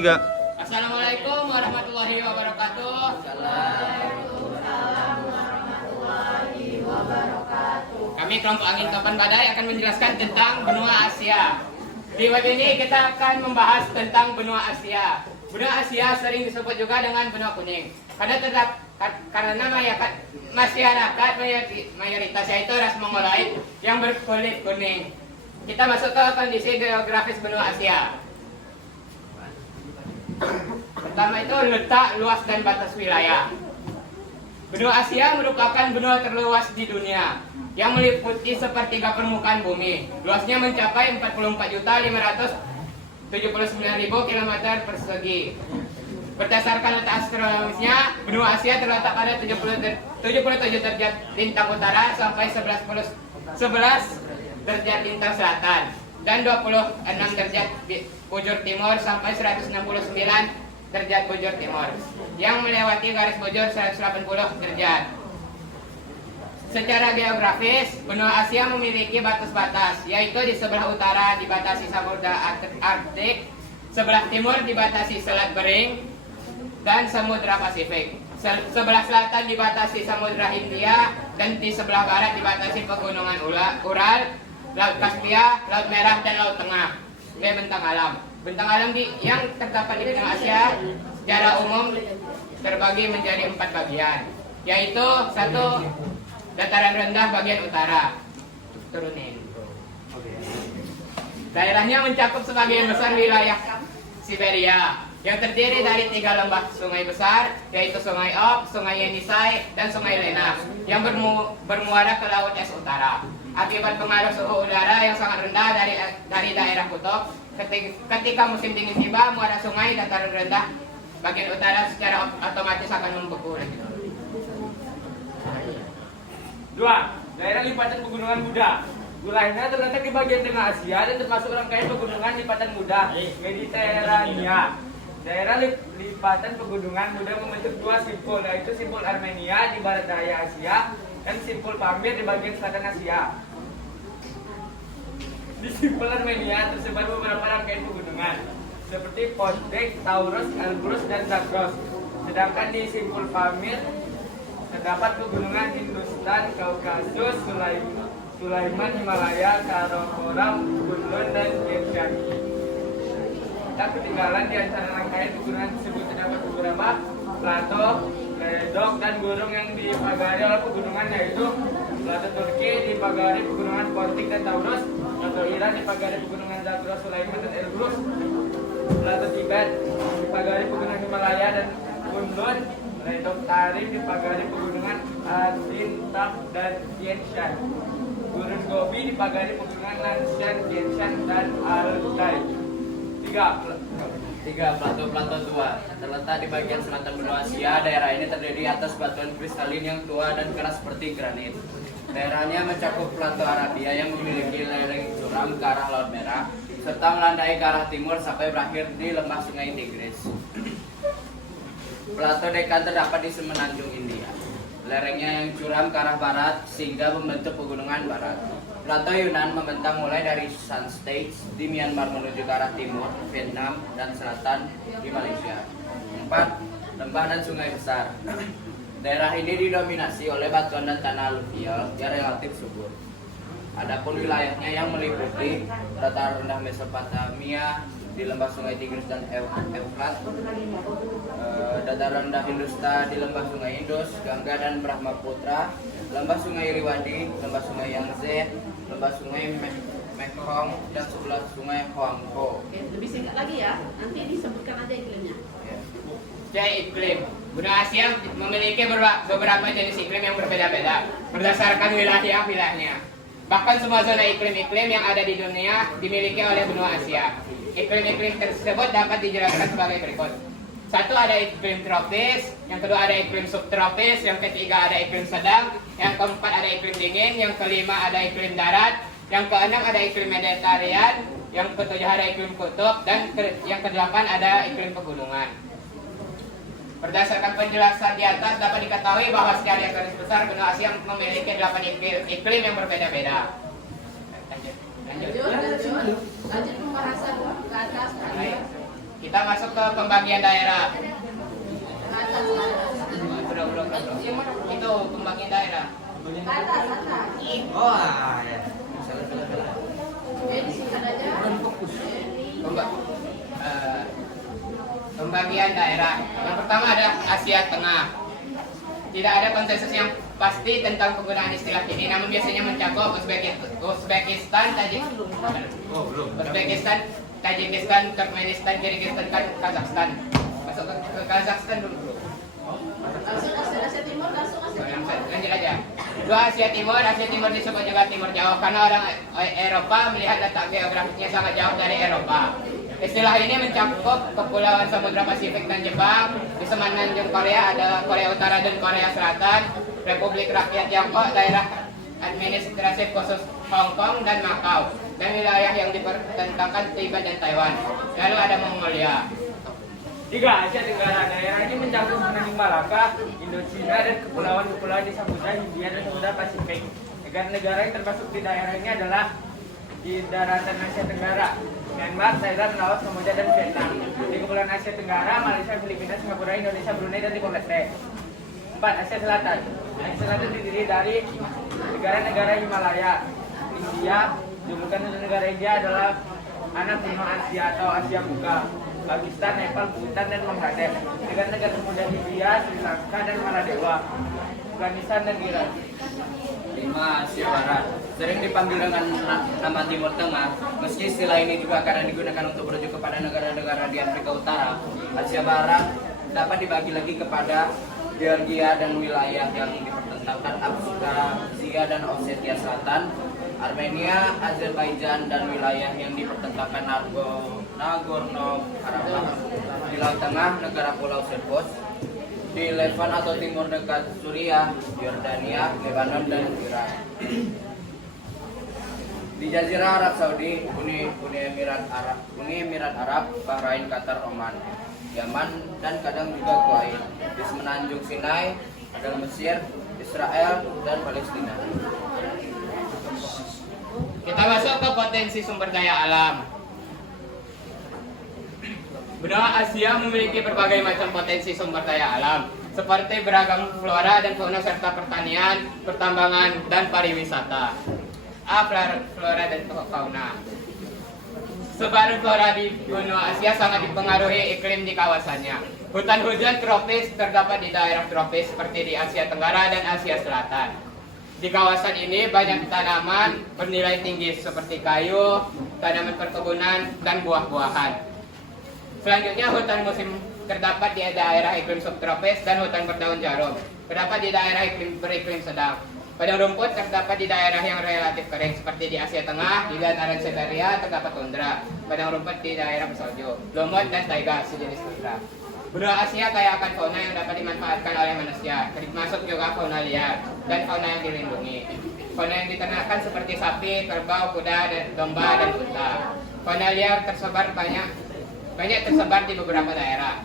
Tiga. Assalamualaikum warahmatullahi wabarakatuh. Waalaikumsalam warahmatullahi wabarakatuh. Kami kelompok Angin Topan Badai akan menjelaskan tentang benua Asia. Di web ini kita akan membahas tentang benua Asia. Benua Asia sering disebut juga dengan benua kuning. Karena masyarakat mayoritasnya itu ras Mongoloid yang berkulit kuning. Kita masuk ke kondisi geografis benua Asia. Pertama itu letak, luas, dan batas wilayah. Benua Asia merupakan benua terluas di dunia yang meliputi sepertiga permukaan bumi. Luasnya mencapai 44.579.000 km persegi. Berdasarkan letak astronomisnya, benua Asia terletak pada 77 derajat lintang utara sampai 11 derajat lintang selatan dan 26 derajat bujur timur sampai 169 derajat bujur timur yang melewati garis bujur 180 derajat. Secara geografis, benua Asia memiliki batas-batas, yaitu di sebelah utara dibatasi Samudra Arktik, sebelah timur dibatasi Selat Bering dan Samudra Pasifik. Sebelah selatan dibatasi Samudra Hindia dan di sebelah barat dibatasi pegunungan Ural, Laut Kaspia, Laut Merah, dan Laut Tengah. Bentang alam. Bentang alam yang terdapat di benua Asia secara umum terbagi menjadi 4 bagian, yaitu 1. Dataran rendah bagian utara. Turunin. Daerahnya mencakup sebagian besar wilayah Siberia yang terdiri dari 3 lembah sungai besar, yaitu Sungai Ob, Sungai Yenisei, dan Sungai Lena yang bermuara ke Laut Es Utara. Akibat pengaruh suhu udara yang sangat rendah dari daerah kutub, ketika musim dingin tiba, muara sungai dataran rendah bagian utara secara otomatis akan membeku. 2. Daerah lipatan pegunungan Buddha. Wilayahnya terletak di bagian tengah Asia dan termasuk rangkaian pegunungan lipatan Buddha Mediterania. Daerah lipatan pegunungan Buddha membentuk 2 simpul, yaitu simpul Armenia di barat daya Asia dan simpul Pamir di bagian selatan Asia. Di simpul Armenia tersebar beberapa rangkaian pegunungan seperti Postek, Taurus, Elbrus, dan Zagros. Sedangkan di simpul Pamir terdapat pegunungan Hindustan, Kaukasus, Sulaiman, Himalaya, Karakoram, Kundun, dan Genshan. Tak ketinggalan di antara rangkaian pegunungan tersebut terdapat beberapa plato, ledok, dan gunung yang dipagari oleh pegunungan, yaitu plato Turki dipagari pegunungan Pontik dan Taurus, plato Iran dipagari pegunungan Zagros, Sulaiman, dan Elbrus, plato Tibet dipagari pegunungan Himalaya dan Kundun, ledok Tarim dipagari pegunungan Asintak dan Tianshan, Gurun Gobi dipagari pegunungan Nanshan, Tianshan, dan Altai. 3. Plato tua terletak di bagian selatan benua Asia. Daerah ini terdiri atas batuan kristalin yang tua dan keras seperti granit. Daerahnya mencakup plato Arabia yang memiliki lereng curam ke arah Laut Merah serta melandai ke arah timur sampai berakhir di lembah Sungai Tigris. Plato Dekan terdapat di semenanjung India. Lerengnya yang curam ke arah barat sehingga membentuk pegunungan barat. Plato Yunan membentang mulai dari Sun States di Myanmar menuju ke arah timur, Vietnam, dan selatan di Malaysia. 4. Lembah dan sungai besar. Daerah ini didominasi oleh batuan dan tanah aluvial yang relatif subur. Adapun wilayahnya yang meliputi dataran rendah Mesopotamia di lembah Sungai Tigris dan Eufrat, dataran rendah Hindustan di lembah Sungai Indus, Gangga dan Brahmaputra, lembah Sungai Iriwadi, lembah Sungai Yangtze, lembah Sungai Mekong, dan sebelah Sungai Huangpo. Oke, lebih singkat lagi ya, nanti disebutkan aja iklimnya. Iklim. Benua Asia memiliki beberapa jenis iklim yang berbeda-beda berdasarkan wilayahnya. Bahkan semua zona iklim-iklim yang ada di dunia dimiliki oleh benua Asia. Iklim-iklim tersebut dapat dijelaskan sebagai berikut. 1. Ada iklim tropis, yang kedua ada iklim subtropis, yang ketiga ada iklim sedang, yang keempat ada iklim dingin, yang kelima ada iklim darat, yang keenam ada iklim Mediterranean, yang ketujuh ada iklim kutub, dan yang kedelapan ada iklim pegunungan. Berdasarkan penjelasan di atas dapat diketahui bahwa secara garis besar benua Asia memiliki 8 iklim yang berbeda-beda. Lanjut. Lanjut pembahasan ke atas. Kita masuk ke pembagian daerah. Atas. Udah. Itu pembagian daerah. Atas. Oh, ya. Salah. Jadi singkat aja. Pemba- Pembagian daerah. Yang pertama adalah Asia Tengah. Tidak ada konsensus yang pasti tentang penggunaan istilah ini, namun biasanya mencakup Uzbekistan, Tajikistan, Turkmenistan, Kyrgyzstan, Kazakhstan. Masuk ke Kazakhstan dulu. Langsung Asia Timur, langsung Asia Timur. Lanjut aja. Dua Asia Timur disebut juga Timur Jauh karena orang Eropa melihat letak geografisnya sangat jauh dari Eropa. Istilah ini mencakup kepulauan Samudra Pasifik dan Jepang. Di semenanjung Korea ada Korea Utara dan Korea Selatan, Republik Rakyat Tiongkok, daerah administratif khusus Hong Kong dan Macau, dan wilayah yang dipertentangkan Tibet dan Taiwan. Lalu ada Mongolia. Tiga Asia Tenggara. Daerah ini mencakup semenanjung Malaka, Indochina, dan kepulauan-kepulauan di Samudra Hindia dan Samudra Pasifik. Negara-negara yang termasuk di daerah ini adalah di daratan Asia Tenggara: Myanmar, Thailand, Laos, Kamboja, dan Vietnam. Di Kepulauan Asia Tenggara: Malaysia, Filipina, Singapura, Indonesia, Brunei, dan Timor Leste. 4. Asia Selatan. Asia Selatan terdiri dari negara-negara Himalaya. India, julukan negara India adalah anak benua Asia atau Asia Buka. Pakistan, Nepal, Bhutan, dan Bangladesh. Negara-negara Samudra Hindia, Sri Lanka, dan Maladewa. Afghanistan dan Iran. 5. Asia Barat. Sering dipanggil dengan nama Timur Tengah, meski istilah ini juga kadang digunakan untuk merujuk kepada negara-negara di Afrika Utara. Asia Barat dapat dibagi lagi kepada Georgia dan wilayah yang dipertentangkan Abkhazia dan Ossetia Selatan, Armenia, Azerbaijan, dan wilayah yang dipertentangkan Nagorno-Karabakh. Di Laut Tengah, negara Pulau Serpos. Di Levan atau timur dekat Suriah, Yordania, Lebanon, dan Irak. Di Jazirah Arab Saudi, Uni Emirat Arab, Bahrain, Qatar, Oman, Yaman, dan kadang juga Kuwait. Di semenanjung Sinai ada Mesir, Israel, dan Palestina. Kita masuk ke potensi sumber daya alam. Benua Asia memiliki berbagai macam potensi sumber daya alam, seperti beragam flora dan fauna serta pertanian, pertambangan, dan pariwisata. Flora dan fauna. Sebaran flora di benua Asia sangat dipengaruhi iklim di kawasannya. Hutan hujan tropis terdapat di daerah tropis seperti di Asia Tenggara dan Asia Selatan. Di kawasan ini banyak tanaman bernilai tinggi seperti kayu, tanaman perkebunan, dan buah-buahan. Selanjutnya, hutan musim terdapat di daerah iklim subtropis dan hutan berdaun jarum terdapat di daerah beriklim sedang. Padang rumput terdapat di daerah yang relatif kering seperti di Asia Tengah, di dataran Siberia terdapat tundra. Padang rumput di daerah bersalju, lumut, dan taiga sejenis tundra. Benua Asia kaya akan fauna yang dapat dimanfaatkan oleh manusia, termasuk juga fauna liar dan fauna yang dilindungi. Fauna yang diternakan seperti sapi, kerbau, kuda, domba, dan unta. Fauna liar tersebar banyak tersebar di beberapa daerah.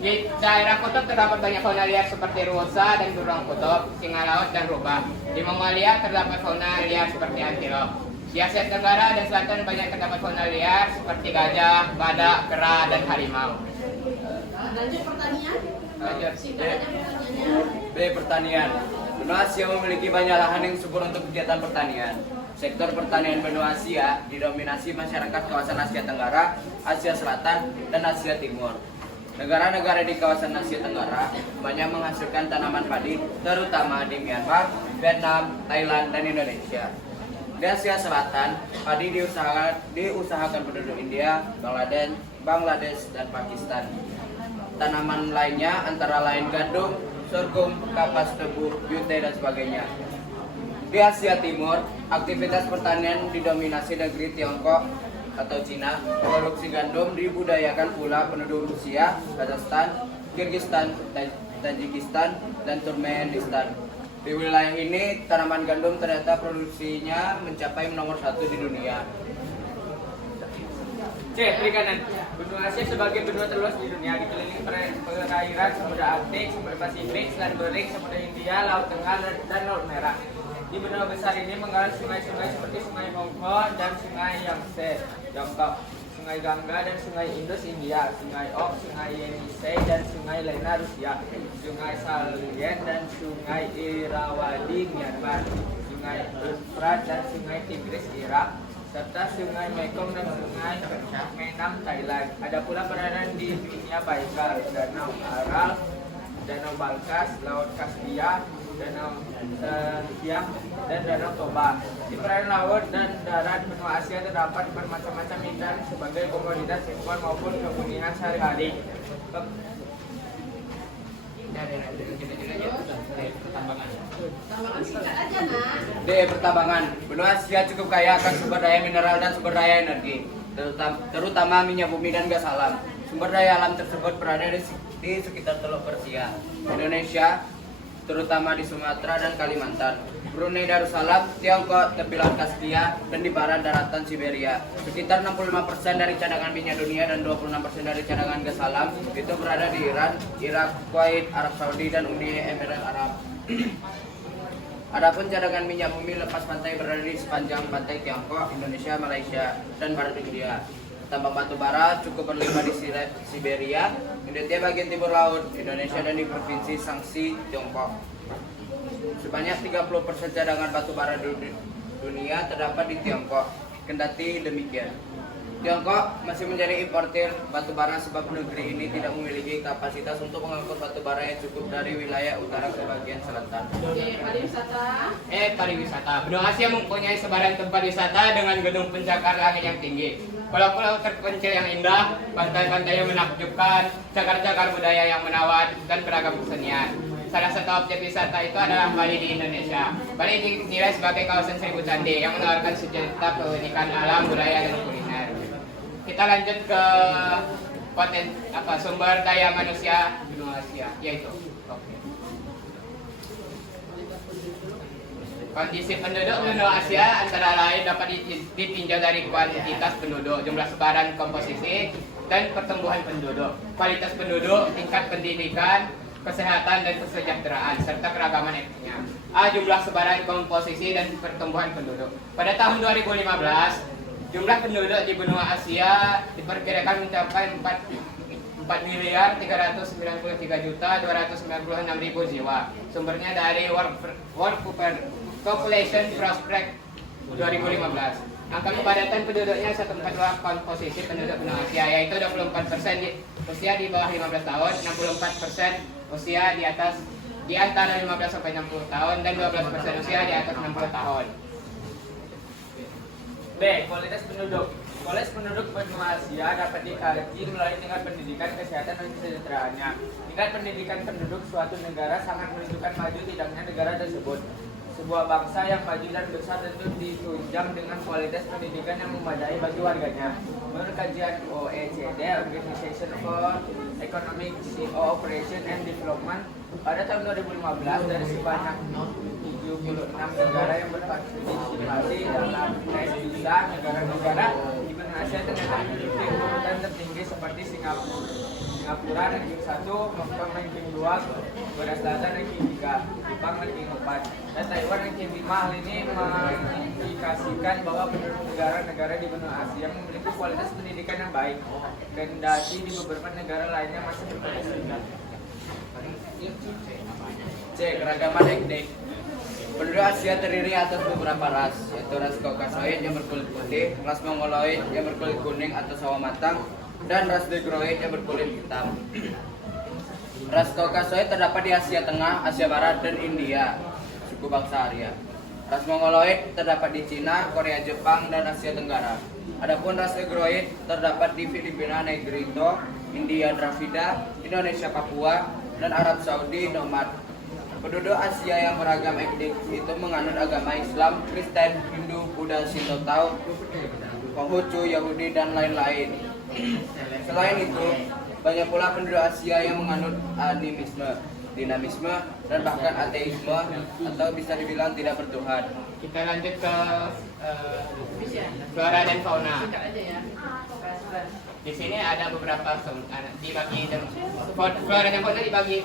Di daerah kutub terdapat banyak fauna liar seperti rusa dan burung kutub, singa laut, dan rubah. Di Mongolia terdapat fauna liar seperti antilop. Di Asia Tenggara dan Selatan banyak terdapat fauna liar seperti gajah, badak, kera, dan harimau. Lanjut pertanian. Lanjut. Singkat aja pertanyaannya. B. Pertanian. Benua Asia memiliki banyak lahan yang subur untuk kegiatan pertanian. Sektor pertanian benua Asia didominasi masyarakat kawasan Asia Tenggara, Asia Selatan, dan Asia Timur. Negara-negara di kawasan Asia Tenggara banyak menghasilkan tanaman padi, terutama di Myanmar, Vietnam, Thailand, dan Indonesia. Di Asia Selatan, padi diusahakan penduduk India, Bangladesh, dan Pakistan. Tanaman lainnya antara lain gandum, sorghum, kapas, tebu, jute, dan sebagainya. Di Asia Timur, aktivitas pertanian didominasi negeri Tiongkok atau Cina. Produksi gandum dibudayakan pula penduduk Rusia, Kazakhstan, Kyrgyzstan, Tajikistan, dan Turkmenistan. Di wilayah ini, tanaman gandum ternyata produksinya mencapai nomor 1 di dunia. C. Perikanan. Benua Asia sebagai benua terluas di dunia, dikelilingi perairan Samudra Arktik, Samudra Pasifik, Selat Bering, Samudra Hindia, Laut Tengah, dan Laut Merah. Di benua besar ini mengalir sungai-sungai seperti Sungai Mekong dan Sungai Yangtze, Tiongkok, Sungai Sungai Gangga dan Sungai Indus India, Sungai Ok, Sungai Yenisei dan Sungai Lena Rusia, Sungai Salyen dan Sungai Irrawaddy Myanmar, Sungai Euphrates dan Sungai Tigris Irak, serta Sungai Mekong dan Sungai Menam Thailand. Ada pula perairan di dunia Baikal, Danau Aral, Danau Balkas, Laut Kaspia, Danau Siam, dan Danau Toba. Di perairan laut dan darat benua Asia terdapat bermacam-macam ikan sebagai komoditas ekspor maupun kebutuhan sehari-hari. Tambahan singkat aja, Nak. D. Pertambangan. Benua Asia cukup kaya akan sumber daya mineral dan sumber daya energi, terutama minyak bumi dan gas alam. Sumber daya alam tersebut berada di sekitar Teluk Persia, Indonesia, terutama di Sumatera dan Kalimantan, Brunei Darussalam, Tiongkok, tepi laut Kaspia, dan di barat daratan Siberia. Sekitar 65% dari cadangan minyak dunia dan 26% dari cadangan gas alam itu berada di Iran, Irak, Kuwait, Arab Saudi, dan Uni Emirat Arab. Adapun cadangan minyak bumi lepas pantai berada di sepanjang pantai Tiongkok, Indonesia, Malaysia, dan barat India. Tambang batu bara cukup berlimpah di Siberia, Indonesia bagian timur laut, Indonesia, dan di provinsi Shaanxi, Tiongkok. Sebanyak 30% cadangan batu bara dunia terdapat di Tiongkok. Kendati demikian, Tiongkok masih menjadi importir batu bara sebab negeri ini tidak memiliki kapasitas untuk mengangkut batu bara yang cukup dari wilayah utara ke bagian selatan. Oke, pariwisata. Pariwisata. Benua Asia mempunyai sebaran tempat wisata dengan gedung pencakar langit yang tinggi, pulau-pulau terpencil yang indah, pantai-pantai yang menakjubkan, cakar-cakar budaya yang menawan, dan beragam kesenian. Salah satu objek wisata itu adalah Bali di Indonesia. Bali dinilai sebagai kawasan seribu candi yang menawarkan sejuta keunikan alam, budaya, dan kuliner. Kita lanjut ke sumber daya manusia benua Asia, yaitu kondisi penduduk benua Asia antara lain dapat ditinjau dari kuantitas penduduk, jumlah sebaran komposisi, dan pertumbuhan penduduk, kualitas penduduk, tingkat pendidikan, kesehatan, dan kesejahteraan, serta keragaman etnisnya. A. Jumlah sebaran komposisi dan pertumbuhan penduduk. Pada tahun 2015, jumlah penduduk di benua Asia diperkirakan mencapai 4.393.296.000 jiwa. Sumbernya dari World Population Prospect 2015. Angka kepadatan penduduknya 142 komposisi penduduk benua Asia, yaitu 24% usia di bawah 15 tahun, 64% usia di antara 15 sampai 60 tahun, dan 12% usia di atas 60 tahun. B. Kualitas penduduk. Kualitas penduduk benua Asia dapat dikaji melalui tingkat pendidikan, kesehatan, dan kesejahteraannya. Tingkat pendidikan penduduk suatu negara sangat menentukan maju tidaknya negara tersebut. Sebuah bangsa yang maju dan besar tentu ditunjang dengan kualitas pendidikan yang memadai bagi warganya. Menurut kajian OECD, Organization for Economic Cooperation and Development, pada tahun 2015 dari sebanyak 76 negara yang berpartisipasi dalam tes PISA, negara-negara di benua Asia ternyata memiliki urutan tertinggi seperti Singapura ranking 1, Hong Kong ranking 2, Korea Selatan ranking 3, Jepang ranking 4, dan Taiwan ranking 5. Hal ini mengindikasikan bahwa penduduk negara-negara di benua Asia memiliki kualitas pendidikan yang baik, kendati di beberapa negara lainnya masih berkualitas rendah. C. Keragaman etnik. Penduduk Asia terdiri atas beberapa ras, yaitu ras Kaukasoid yang berkulit putih, ras Mongoloid yang berkulit kuning atau sawo matang, dan ras Negroid yang berkulit hitam. Ras Kaukasoid terdapat di Asia Tengah, Asia Barat, dan India, suku bangsa Arya. Ras Mongoloid terdapat di Cina, Korea, Jepang, dan Asia Tenggara. Adapun ras Negroid terdapat di Filipina, Negrito, India, Dravida, Indonesia, Papua, dan Arab Saudi, Nomad. Penduduk Asia yang beragam etnik itu menganut agama Islam, Kristen, Hindu, Buddha, Shinto, Tao, Konghucu, Yahudi, dan lain-lain. Selain itu, banyak pula penduduk Asia yang menganut animisme, dinamisme, dan bahkan ateisme atau bisa dibilang tidak bertuhan. Kita lanjut ke flora dan fauna. Singkat aja ya. Di sini ada beberapa dibagi flora dan fauna dibagi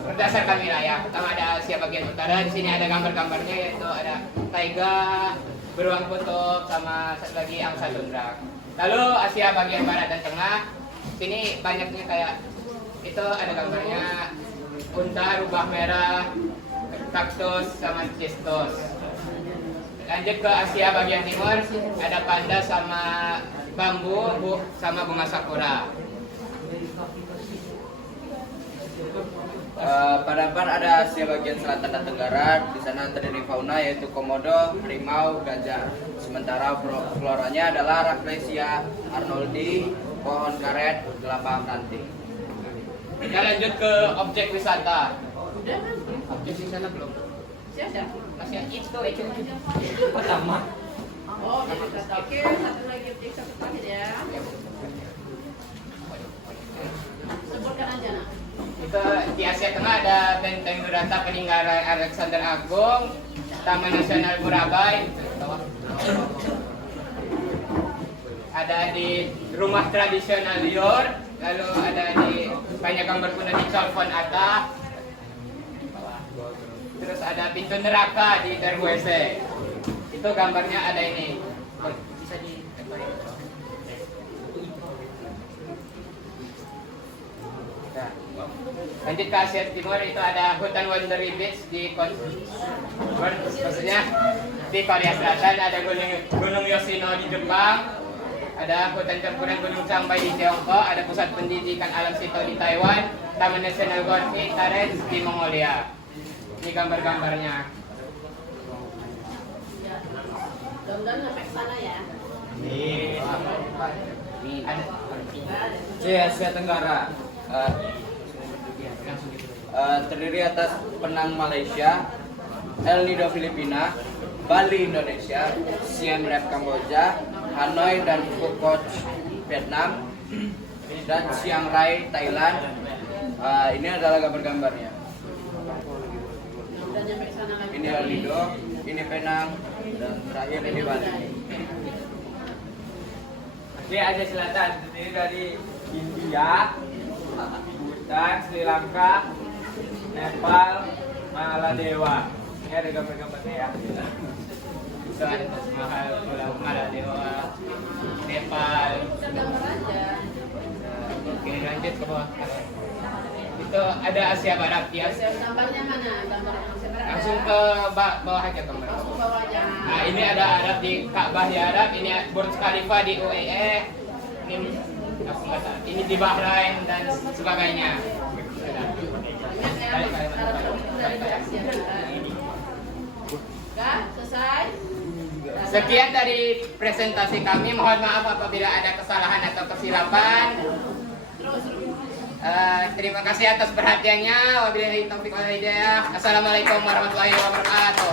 berdasarkan wilayah. Pertama ada Asia bagian utara. Di sini ada gambar-gambarnya, yaitu ada taiga, beruang kutub, sama satu lagi angsa tundra. Lalu Asia bagian barat dan tengah, sini banyaknya kayak itu ada gambarnya unta, rubah merah, kaktus sama cistus. Lanjut ke Asia bagian timur, ada panda sama bambu sama bunga sakura. Pada ada Asia bagian selatan dan tenggara. Di sana terdiri fauna yaitu komodo, harimau, gajah. Sementara floranya adalah Rafflesia arnoldi, pohon karet, kelapa ranting. Kita lanjut ke objek wisata. Udah kan? Objek wisata belum? Siapa? Masih itu pertama. Oh, jadi kata. Oke, satu lagi objek satu terakhir ya. Sebutkan aja nak. Itu di Asia Tengah ada Benteng Durata peninggalan Alexander Agung, Taman Nasional Burabai, ada di rumah tradisional Yor, lalu ada di banyak gambar kuno di Chalfont Atta, terus ada pintu neraka di Darwese. Itu gambarnya ada ini. Bisa di lanjut ke Asia Timur, itu ada hutan Wondery Beach maksudnya di Korea Selatan, ada gunung Yoshino di Jepang, ada hutan campuran gunung Cangbai di Tiongkok, ada pusat pendidikan alam Sito di Taiwan, Taman Nasional Gorki Tarens di Mongolia. Ini gambar-gambarnya. Mudah-mudahan sampai ke sana ya. Ini ada Asia Tenggara terdiri atas Penang Malaysia, El Nido Filipina, Bali Indonesia, Siem Reap Kamboja, Hanoi dan Phuket Vietnam, dan Chiang Rai Thailand. Ini adalah gambar-gambarnya. Mudah-mudahan sampai ke sana lagi. Ini El Nido, ini Penang, dan terakhir ini Bali. Oke, Asia Selatan terdiri dari India, Bhutan, Sri Lanka, Nepal, Maladewa. Ini ada gambar-gambarnya ya. itu ada Taj Mahal, Pulau Maladewa, Nepal. Kita gambar aja. Oke, lanjut ke bawah. Itu ada Asia Barat ya. Gambarnya mana? Gambar yang sebenarnya. Langsung ke bawah aja gambar. Langsung bawa aja. Nah, ini ada Arab di Ka'bah di Arab, ini Burj Khalifa di UAE, ini aku nggak tahu. Ini di Bahrain dan sebagainya. Ingat ya, Arab Saudi dari Asia Barat. Kak, selesai? Sekian dari presentasi kami. Mohon maaf apabila ada kesalahan atau kesilapan. Terus. Terima kasih atas perhatiannya. Wabillahi taufiq wal hidayah. Assalamualaikum warahmatullahi wabarakatuh.